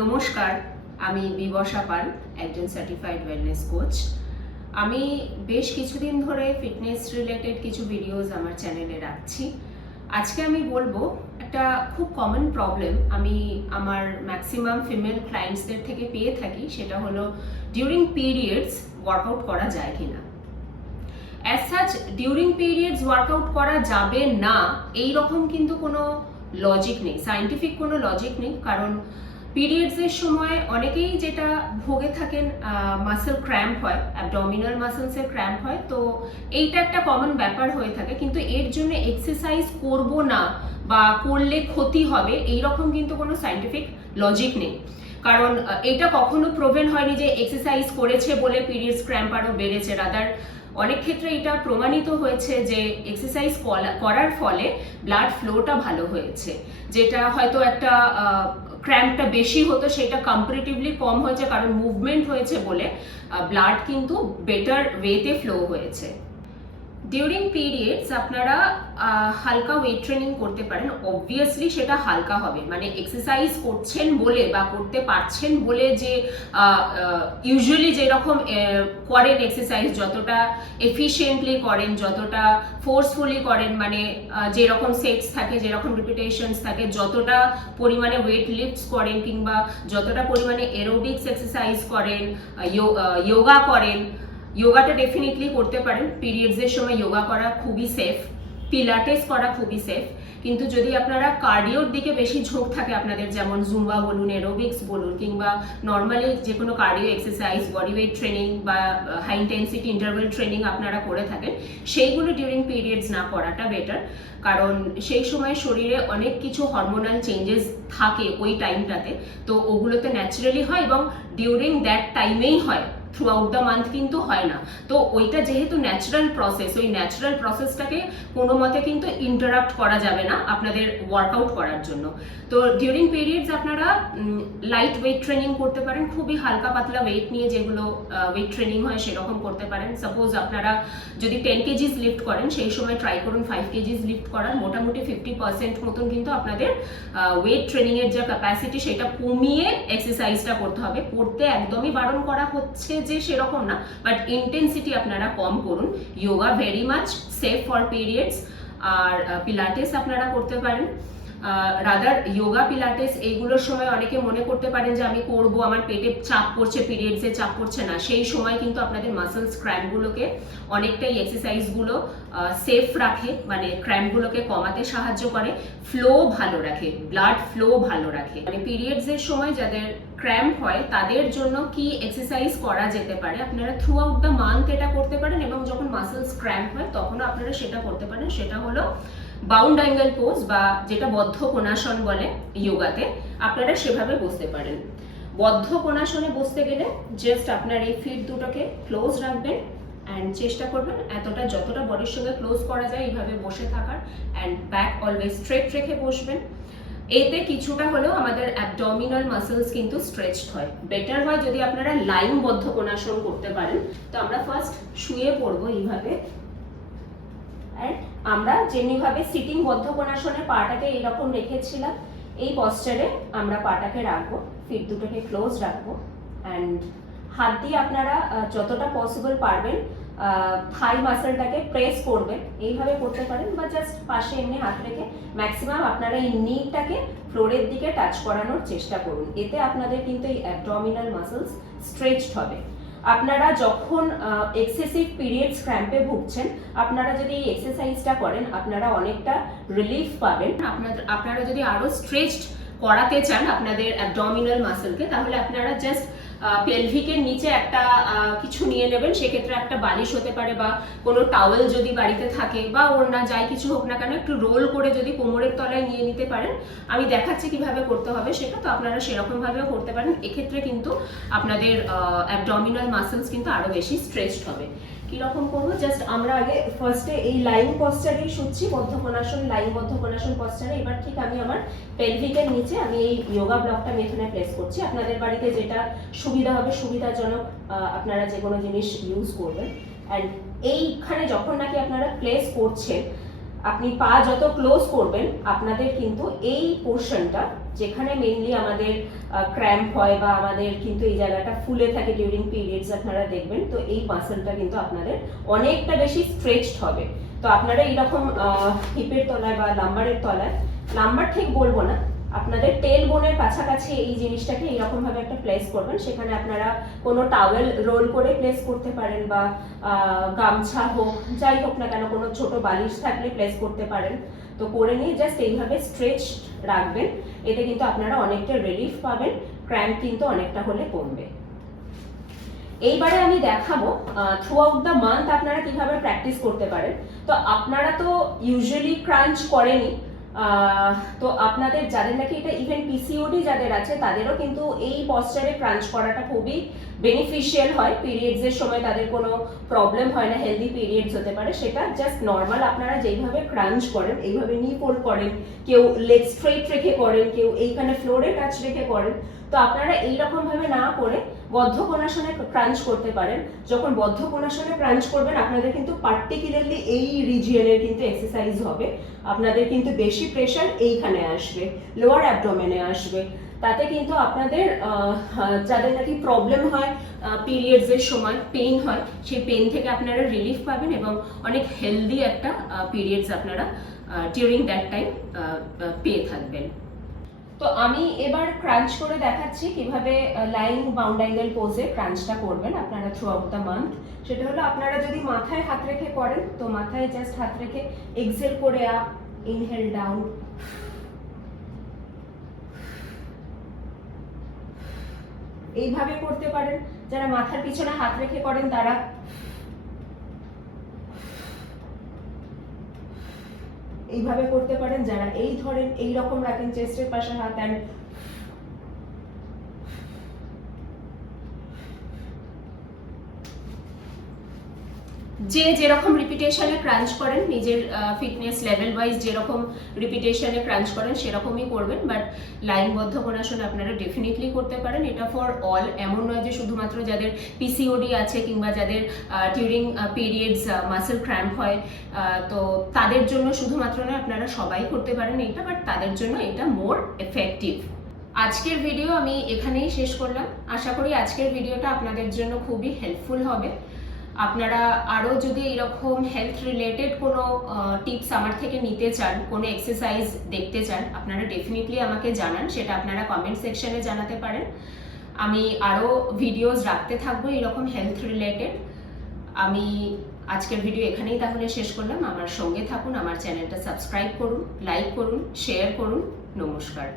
নমস্কার, আমি বিবশা পাল, একজন সার্টিফাইড ওয়েলনেস কোচ। আমি বেশ কিছুদিন ধরে ফিটনেস রিলেটেড কিছু ভিডিওস আমার চ্যানেলে রাখছি। আজকে আমি বলবো একটা খুব কমন প্রবলেম আমি আমার ম্যাক্সিমাম ফিমেল ক্লায়েন্টসদের থেকে পেয়ে থাকি, সেটা হলো ডিউরিং পিরিয়ডস ওয়ার্কআউট করা যায় কিনা। As such during periods workout করা যাবে না এই রকম কিন্তু কোনো লজিক নেই, সায়েন্টিফিক কোনো লজিক নেই। কারণ পিরিয়ডসের সময় অনেকেই যেটা ভোগে থাকেন, মাসেল ক্র্যাম্প হয়, অ্যাবডোমিনাল মাসেলসের ক্র্যাম্প হয়, তো এইটা একটা কমন ব্যাপার হয়ে থাকে। কিন্তু এর জন্য এক্সারসাইজ করব না বা করলে ক্ষতি হবে এই রকম কিন্তু কোনো সায়েন্টিফিক লজিক নেই। কারণ এটা কখনো প্রুভেন হয়নি যে এক্সারসাইজ করেছে বলে পিরিয়ডস ক্র্যাম্প আরও বেড়েছে। রাদার অনেক ক্ষেত্রে এটা প্রমাণিত হয়েছে যে এক্সারসাইজ করার ফলে ব্লাড ফ্লোটা ভালো হয়েছে, যেটা হয়তো একটা ক্র্যাম্পটা বেশি হতো সেটা কম্পারেটিভলি কম হয়েছে, কারণ মুভমেন্ট হয়েছে বলে ব্লাড কিন্তু বেটার ওয়েতে ফ্লো হয়েছে। ডিউরিং পিরিয়ডস আপনারা হালকা ওয়েট ট্রেনিং করতে পারেন। অবভিয়াসলি সেটা হালকা হবে, মানে এক্সারসাইজ করছেন বলে বা করতে পারছেন বলে যে ইউজুয়ালি যেরকম করেন এক্সারসাইজ, যতটা এফিশিয়েন্টলি করেন, যতটা ফোর্সফুলি করেন, মানে যেরকম সেটস থাকে, যেরকম রিপিটেশনস থাকে, যতটা পরিমাণে ওয়েট লিফটস করেন কিংবা যতটা পরিমাণে এরোবিক্স এক্সারসাইজ করেন, যোগা করেন, যোগাটা ডেফিনেটলি করতে পারেন। পিরিয়ডসের সময় যোগা করা খুবই সেফ, পিলাটেস করা খুবই সেফ। কিন্তু যদি আপনারা কার্ডিওর দিকে বেশি ঝোঁক থাকে আপনাদের, যেমন জুম্বা বলুন, এরোবিক্স বলুন, কিংবা নর্মালি যে কোনো cardio exercise, body weight training বা হাই ইন্টেন্সিটি ইন্টারভেল ট্রেনিং আপনারা করে থাকেন, সেইগুলো ডিউরিং পিরিয়ডস না করাটা বেটার। কারণ সেই সময় শরীরে অনেক কিছু হরমোনাল চেঞ্জেস থাকে ওই টাইমটাতে, তো ওগুলোতে ন্যাচারালি হয় এবং ডিউরিং দ্যাট টাইমেই হয়, থ্রু আউট দ্য মান্থ কিন্তু হয় না। তো ওইটা যেহেতু ন্যাচারাল প্রসেস, ওই ন্যাচারাল প্রসেসটাকে কোনো মতে কিন্তু ইন্টারাপ্ট করা যাবে না আপনাদের ওয়ার্কআউট করার জন্য। তো ডিউরিং পিরিয়ডস আপনারা লাইট ওয়েট ট্রেনিং করতে পারেন, খুবই হালকা পাতলা ওয়েট নিয়ে যেগুলো ওয়েট ট্রেনিং হয় সেরকম করতে পারেন। সাপোজ আপনারা যদি 10 কেজিস লিফট করেন, সেই সময় ট্রাই করুন 5 কেজিস লিফট করার। মোটামুটি 50% মতন কিন্তু আপনাদের ওয়েট ট্রেনিংয়ের যে ক্যাপাসিটি সেটা কমিয়ে এক্সারসাইজটা করতে হবে। করতে একদমই বারণ করা হচ্ছে যে সেরকম না, বাট ইন্টেন্সিটি আপনারা কম করুন। Yoga very much safe for periods. আর পিলাটেস আপনারা করতে পারেন। রাদার যোগা পিলাটেস এইগুলোর সময় অনেকে মনে করতে পারেন যে আমি করব, আমার পেটে চাপ পড়ছে, পিরিয়ডসে চাপ পড়ছে না। সেই সময় কিন্তু আপনাদের মাসেলস ক্র্যাম্পগুলোকে অনেকটাই এক্সারসাইজগুলো সেফ রাখে, মানে ক্র্যাম্পগুলোকে কমাতে সাহায্য করে, ফ্লো ভালো রাখে, ব্লাড ফ্লো ভালো রাখে। মানে পিরিয়ডসের সময় যাদের ক্র্যাম্প হয় তাদের জন্য কি এক্সারসাইজ করা যেতে পারে, আপনারা থ্রু আউট দ্য মান্থ এটা করতে পারেন এবং যখন মাসেলস ক্র্যাম্প হয় তখনও আপনারা সেটা করতে পারেন। সেটা হলো বাউন্ড অ্যাঙ্গেল পোজ, বা যেটা বদ্ধ কোণাসন বলে যোগাতে, আপনারা সেভাবে বসতে পারেন। বদ্ধ কোণাসনে বসতে গেলে জাস্ট আপনার এই ফিট দুটোকে ক্লোজ রাখবেন অ্যান্ড চেষ্টা করবেন এতটা যতটা বডির সঙ্গে ক্লোজ করা যায় এইভাবে বসে থাকার, অ্যান্ড ব্যাক অলওয়েজ স্ট্রেট রেখে বসবেন। এতে কিছুটা হলেও আমাদের অ্যাবডোমিনাল মাসেলস কিন্তু স্ট্রেচড হয়। বেটার হয় যদি আপনারা লাইন বদ্ধ কোণাসন করতে পারেন। তো আমরা ফার্স্ট শুয়ে পড়বো এইভাবে, অ্যান্ড আমরা যেমনিভাবে সিটিং বদ্ধ কোণাসনে পাটাকে এইরকম রেখেছিলাম, এই পশ্চারে আমরা পাটাকে রাখবো, ফিট দুটোকে ক্লোজ রাখবো, অ্যান্ড হাত দিয়ে আপনারা যতটা পসিবল পারবেন থাই মাসেলটাকে প্রেস করবেন, এইভাবে করতে পারেন, বা জাস্ট পাশে এমনি হাত রেখে ম্যাক্সিমাম আপনারা এই নিটাকে ফ্লোরের দিকে টাচ করানোর চেষ্টা করুন। এতে আপনাদের কিন্তু এই অ্যাবডোমিনাল মাসেলস স্ট্রেচড হবে। আপনারা যখন এক্সেসিভ পিরিয়ডস ক্র্যাম্পে ভুগছেন, আপনারা যদি এই এক্সারসাইজটা করেন আপনারা অনেকটা রিলিফ পাবেন। আপনারা যদি আরো স্ট্রেচড করাতে চান আপনাদের অ্যাবডোমিনাল মাসেলকে, তাহলে আপনারা জাস্ট পেলভিকের নিচে একটা কিছু নিয়ে নেবেন। সেক্ষেত্রে একটা বালিশ হতে পারে বা কোনো টাওয়েল যদি বাড়িতে থাকে, বা ওড়না যাই কিছু হোক না কেন, একটু রোল করে যদি কোমরের তলায় নিয়ে নিতে পারেন। আমি দেখাচ্ছি কিভাবে করতে হবে সেটা, তো আপনারা সেরকম ভাবেও করতে পারেন। এক্ষেত্রে কিন্তু আপনাদের অ্যাবডোমিনাল মাসেলস কিন্তু আরো বেশি স্ট্রেচড হবে। কিরকম করবো, জাস্ট আমরা আগে ফার্স্টে এই লাইন পশ্চারেই শুচ্ছি, বদ্ধ কোণাসন, লাইন বদ্ধ কোণাসন পশ্চারে। এবার ঠিক আমি আমার পেলভিকের নিচে আমি এই যোগা ব্লকটা আমি এখানে প্লেস করছি। আপনাদের বাড়িতে যেটা সুবিধা হবে, সুবিধাজনক আপনারা যে কোনো জিনিস ইউজ করবেন। অ্যান্ড এইখানে যখন নাকি আপনারা প্লেস করছেন, আপনি পা যত ক্লোজ করবেন আপনাদের কিন্তু এই পোর্শনটা যেখানে মেইনলি আমাদের ক্র্যাম্প হয় বা আমাদের কিন্তু এই জায়গাটা ফুলে থাকে ডিউরিং পিরিয়ডস আপনারা দেখবেন, তো এই মাসলটা কিন্তু আপনাদের অনেকটা বেশি স্ট্রেচড হবে। তো আপনারা এইরকম হিপের তলায় বা লাম্বারের তলায়, লাম্বার ঠিক বলবো না, আপনাদের টেল বোনের কাছাকাছি এই জিনিসটাকে এইরকম ভাবে একটা প্লেস করবেন। সেখানে আপনারা কোনো টাওয়েল রোল করে প্লেস করতে পারেন বা গামছা হোক, যাই হোক না কেন, কোনো ছোট বালিশ থাকলে প্লেস করতে পারেন। তো করে নিয়ে জাস্ট এইভাবে স্ট্রেচ রাখবেন, এতে কিন্তু আপনারা অনেকটা রিলিফ পাবেন, ক্র্যাম্প কিন্তু অনেকটা হলে কমবে। এইবারে আমি দেখাবো থ্রু আউট দ্য মান্থ আপনারা কিভাবে প্র্যাকটিস করতে পারেন। তো আপনারা তো ইউজুয়ালি ক্রাঞ্চ করেনই, তো আপনাদের যাদের নাকি এটা ইভেন পিসিওডি যাদের আছে তাদেরও কিন্তু এই পশ্চারে ক্রাঞ্চ করাটা খুবই বেনিফিশিয়াল হয়। পিরিয়ডসের সময় তাদের কোনো প্রবলেম হয় না, হেলদি পিরিয়ডস হতে পারে। সেটা জাস্ট নর্মাল আপনারা যেইভাবে ক্রাঞ্চ করেন, এইভাবে নি ফোল্ড করেন, কেউ লেগ স্ট্রেট রেখে করেন, কেউ এইখানে ফ্লোরে টাচ রেখে করেন। তো আপনারা এইরকম ভাবে না করে বদ্ধ কোণাসনে ক্রাঞ্চ করতে পারেন। যখন বদ্ধ কোণাসনে ক্রাঞ্চ করবেন আপনাদের কিন্তু পার্টিকুলারলি এই রিজিয়নের কিন্তু এক্সারসাইজ হবে। আপনাদের কিন্তু বেশি প্রেশার এইখানে আসবে, লোয়ার অ্যাবডোমেনে আসবে। তাতে কিন্তু আপনাদের যাদের নাকি প্রবলেম হয় পিরিয়ডসের সময়, পেইন হয়, সেই পেইন থেকে আপনারা রিলিফ পাবেন এবং অনেক হেলদি একটা পিরিয়ডস আপনারা ডিউরিং দ্যাট টাইম পেয়ে থাকবেন। তো আমি এবার ক্রাঞ্চ করে দেখাচ্ছি কিভাবে লাইং বাউন্ড অ্যাঙ্গেল পোজে ক্রাঞ্চটা করবেন আপনারা থ্রু আউট দ্য মান্থ। সেটা হলো আপনারা যদি মাথায় হাত রেখে করেন, তো মাথায় জাস্ট হাত রেখে এক্সেল করে আপ, ইনহেল ডাউন, এইভাবে করতে পারেন। যারা মাথার পিছনে হাত রেখে করেন তারা এইভাবে করতে পারেন। যারা এই ধরেন এই রকম রাখেন চেস্টের পাশে হাত, অ্যান্ড যে যেরকম রিপিটেশনে ক্রাঞ্চ করেন, নিজের ফিটনেস লেভেল ওয়াইজ যেরকম রিপিটেশনে ক্রাঞ্চ করেন সেরকমই করবেন। বাট লাইনবদ্ধ কোণাসন আপনারা ডেফিনেটলি করতে পারেন। এটা ফর অল, এমন নয় যে শুধুমাত্র যাদের পিসিওডি আছে কিংবা যাদের ডিউরিং পিরিয়ডস মাসেল ক্র্যাম্প হয় তো তাদের জন্য শুধুমাত্র নয়, আপনারা সবাই করতে পারেন এটা, বাট তাদের জন্য এটা মোর এফেক্টিভ। আজকের ভিডিও আমি এখানেই শেষ করলাম। আশা করি আজকের ভিডিওটা আপনাদের জন্য খুবই হেল্পফুল হবে। আপনারা আরও যদি এরকম হেলথ রিলেটেড কোনো টিপস আমার থেকে নিতে চান, কোনো এক্সারসাইজ দেখতে চান, আপনারা ডেফিনেটলি আমাকে জানান। সেটা আপনারা কমেন্ট সেকশনে জানাতে পারেন। আমি আরও ভিডিওস রাখতে থাকবো এরকম হেলথ রিলেটেড। আমি আজকের ভিডিও এখানেই তাহলে শেষ করলাম। আমার সঙ্গে থাকুন, আমার চ্যানেলটা সাবস্ক্রাইব করুন, লাইক করুন, শেয়ার করুন। নমস্কার।